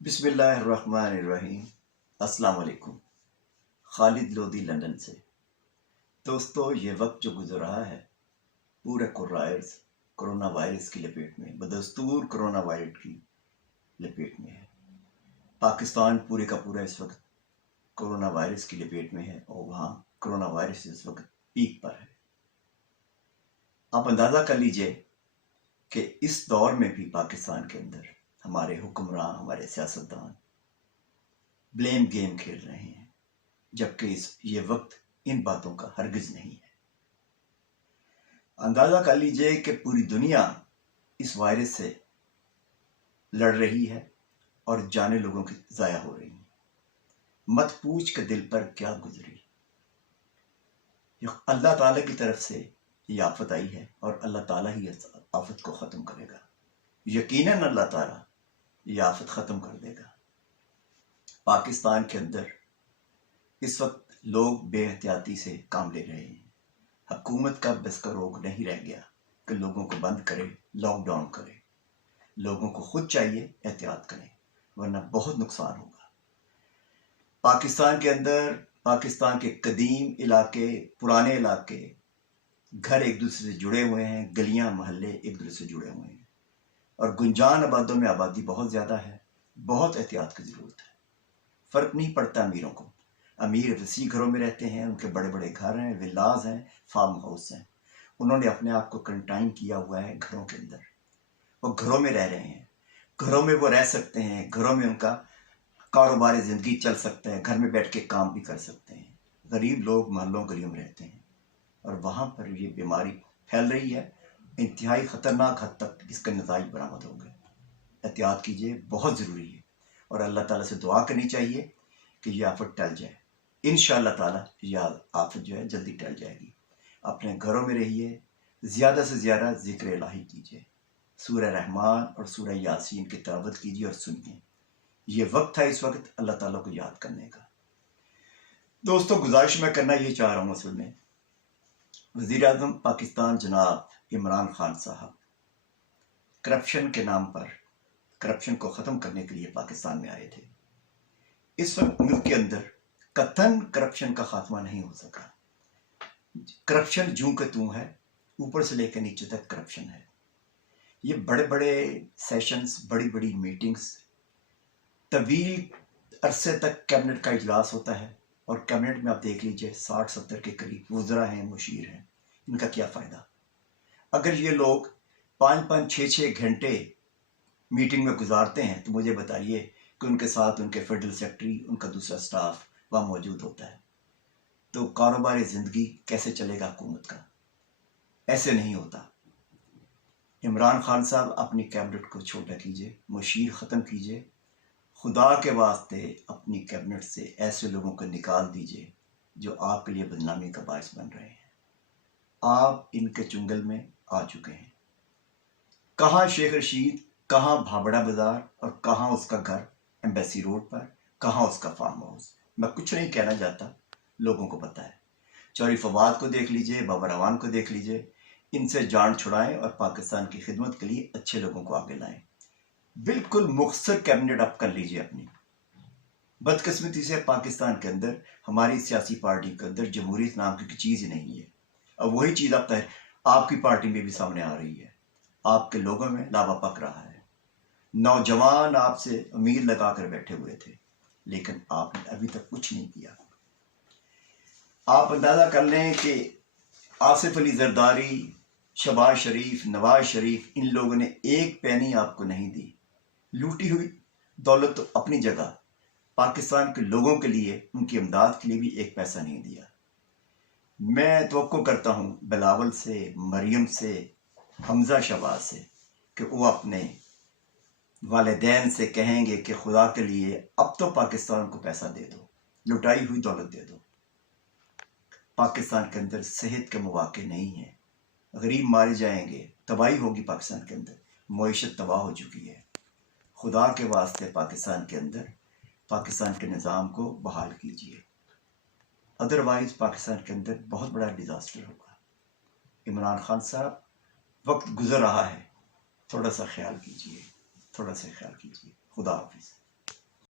بسم اللہ الرحمن الرحیم۔ السلام علیکم۔ خالد لودھی لندن سے۔ دوستو، یہ وقت جو گزر رہا ہے پورے کرونا وائرس کی لپیٹ میں، بدستور کرونا وائرس کی لپیٹ میں ہے۔ پاکستان پورے کا پورا اس وقت کرونا وائرس کی لپیٹ میں ہے اور وہاں کرونا وائرس اس وقت پیک پر ہے۔ آپ اندازہ کر لیجئے کہ اس دور میں بھی پاکستان کے اندر ہمارے حکمران، ہمارے سیاستدان بلیم گیم کھیل رہے ہیں، جبکہ یہ وقت ان باتوں کا ہرگز نہیں ہے۔ اندازہ کر لیجئے کہ پوری دنیا اس وائرس سے لڑ رہی ہے اور جانیں لوگوں کی ضائع ہو رہی ہیں۔ مت پوچھ کہ دل پر کیا گزری۔ اللہ تعالیٰ کی طرف سے یہ آفت آئی ہے اور اللہ تعالیٰ ہی اس آفت کو ختم کرے گا۔ یقیناً اللہ تعالیٰ یہ آفت ختم کر دے گا۔ پاکستان کے اندر اس وقت لوگ بے احتیاطی سے کام لے رہے ہیں۔ حکومت کا بس کا روگ نہیں رہ گیا کہ لوگوں کو بند کرے، لاک ڈاؤن کرے۔ لوگوں کو خود چاہیے احتیاط کریں، ورنہ بہت نقصان ہوگا۔ پاکستان کے اندر، پاکستان کے قدیم علاقے، پرانے علاقے، گھر ایک دوسرے سے جڑے ہوئے ہیں، گلیاں محلے ایک دوسرے سے جڑے ہوئے ہیں، اور گنجان آبادوں میں آبادی بہت زیادہ ہے۔ بہت احتیاط کی ضرورت ہے۔ فرق نہیں پڑتا امیروں کو۔ امیر وسیع گھروں میں رہتے ہیں، ان کے بڑے بڑے گھر ہیں، ولاز ہیں، فارم ہاؤس ہیں۔ انہوں نے اپنے آپ کو کنٹائن کیا ہوا ہے گھروں کے اندر۔ وہ گھروں میں رہ رہے ہیں، گھروں میں وہ رہ سکتے ہیں، گھروں میں ان کا کاروبار زندگی چل سکتا ہے، گھر میں بیٹھ کے کام بھی کر سکتے ہیں۔ غریب لوگ محلوں گلیوں میں رہتے ہیں اور وہاں پر یہ بیماری پھیل رہی ہے۔ انتہائی خطرناک حد تک اس کے نتائج برآمد ہوں گے۔ احتیاط کیجیے، بہت ضروری ہے، اور اللہ تعالیٰ سے دعا کرنی چاہیے کہ یہ آفت ٹل جائے۔ انشاءاللہ تعالیٰ یہ آفت جو ہے جلدی ٹل جائے گی۔ اپنے گھروں میں رہیے، زیادہ سے زیادہ ذکر الہی کیجیے، سورہ رحمان اور سورہ یاسین کی تلاوت کیجیے اور سنیے۔ یہ وقت ہے اس وقت اللہ تعالیٰ کو یاد کرنے کا۔ دوستو، گزارش میں کرنا یہ چاہ رہا ہوں اصل میں، وزیر اعظم پاکستان جناب عمران خان صاحب کرپشن کے نام پر کرپشن کو ختم کرنے کے لیے پاکستان میں آئے تھے۔ اس وقت ملک کے اندر قطعاً کرپشن کا خاتمہ نہیں ہو سکا۔ کرپشن جوں کہ توں ہے، اوپر سے لے کے نیچے تک کرپشن ہے۔ یہ بڑے بڑے سیشنز، بڑی بڑی میٹنگز، طویل عرصے تک کیبنٹ کا اجلاس ہوتا ہے، اور کیبنٹ میں آپ دیکھ لیجئے 60-70 کے قریب وزراء ہیں، مشیر ہیں۔ ان کا کیا فائدہ اگر یہ لوگ 5-6 گھنٹے میٹنگ میں گزارتے ہیں؟ تو مجھے بتائیے کہ ان کے ساتھ ان کے فیڈرل سیکرٹری، ان کا دوسرا سٹاف وہاں موجود ہوتا ہے، تو کاروبار زندگی کیسے چلے گا حکومت کا؟ ایسے نہیں ہوتا۔ عمران خان صاحب اپنی کیبنٹ کو چھوٹا کیجئے، مشیر ختم کیجئے، خدا کے واسطے اپنی کیبنٹ سے ایسے لوگوں کو نکال دیجئے جو آپ کے لیے بدنامی کا باعث بن رہے ہیں۔ آپ ان کے چنگل میں آ چکے ہیں۔ کہاں شیخ رشید، کہاں بھابڑا بازار، اور کہاں اس کا گھر ایمبیسی روڈ پر، کہاں اس کا فارم ہاؤس؟ میں کچھ نہیں کہنا چاہتا، لوگوں کو پتہ ہے۔ چوری فواد کو دیکھ لیجئے، بابر اعوان کو دیکھ لیجئے۔ ان سے جان چھڑائیں اور پاکستان کی خدمت کے لیے اچھے لوگوں کو آگے لائیں۔ بالکل مختصر کیبنٹ اپ کر لیجئے اپنی۔ بدقسمتی سے پاکستان کے اندر، ہماری سیاسی پارٹی کے اندر جمہوریت نام کی چیز ہی نہیں ہے، اور وہی چیز اب آپ کی پارٹی میں بھی سامنے آ رہی ہے۔ آپ کے لوگوں میں لاوا پک رہا ہے۔ نوجوان آپ سے امید لگا کر بیٹھے ہوئے تھے، لیکن آپ نے ابھی تک کچھ نہیں کیا۔ آپ اندازہ کر لیں کہ آصف علی زرداری، شہباز شریف، نواز شریف، ان لوگوں نے ایک پینی آپ کو نہیں دی۔ لوٹی ہوئی دولت تو اپنی جگہ، پاکستان کے لوگوں کے لیے، ان کی امداد کے لیے بھی ایک پیسہ نہیں دیا۔ میں توقع کرتا ہوں بلاول سے، مریم سے، حمزہ شہباز سے کہ وہ اپنے والدین سے کہیں گے کہ خدا کے لیے اب تو پاکستان کو پیسہ دے دو، لٹائی ہوئی دولت دے دو۔ پاکستان کے اندر صحت کے مواقع نہیں ہیں، غریب مارے جائیں گے، تباہی ہوگی پاکستان کے اندر، معیشت تباہ ہو چکی ہے۔ خدا کے واسطے پاکستان کے اندر پاکستان کے نظام کو بحال کیجیے، ادروائز پاکستان کے اندر بہت بڑا ڈیزاسٹر ہوگا۔ عمران خان صاحب، وقت گزر رہا ہے، تھوڑا سا خیال کیجیے، تھوڑا سا خیال کیجیے۔ خدا حافظ۔